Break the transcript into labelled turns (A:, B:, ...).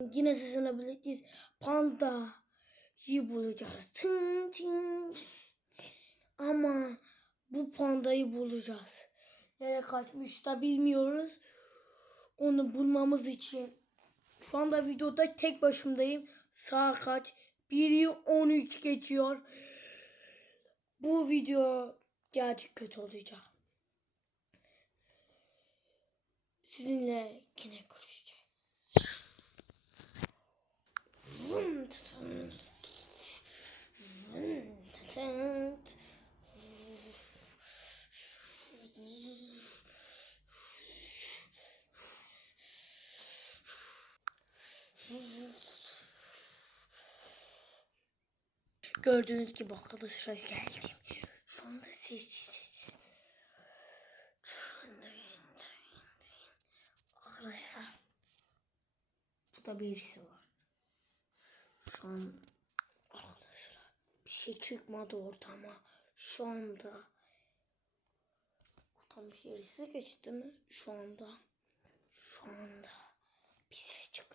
A: Yine sizinle birlikteyiz. Pandayı bulacağız. Tın tın. Ama bu pandayı bulacağız. Nereye kaçmış da bilmiyoruz. Onu bulmamız için. Şu anda videoda tek başımdayım. Saat kaç? 1'i 13 geçiyor. Bu video gerçek kötü olacak. Sizinle yine Gördüğünüz gibi arkadaşlar geldim. Şu anda sessiz sessiz. Arkadaşlar. Burada birisi var. Şu an arkadaşlar bir şey çıkmadı ortama. Şu anda buradan birisi geçti mi? Şu anda şu anda bir ses çıktı.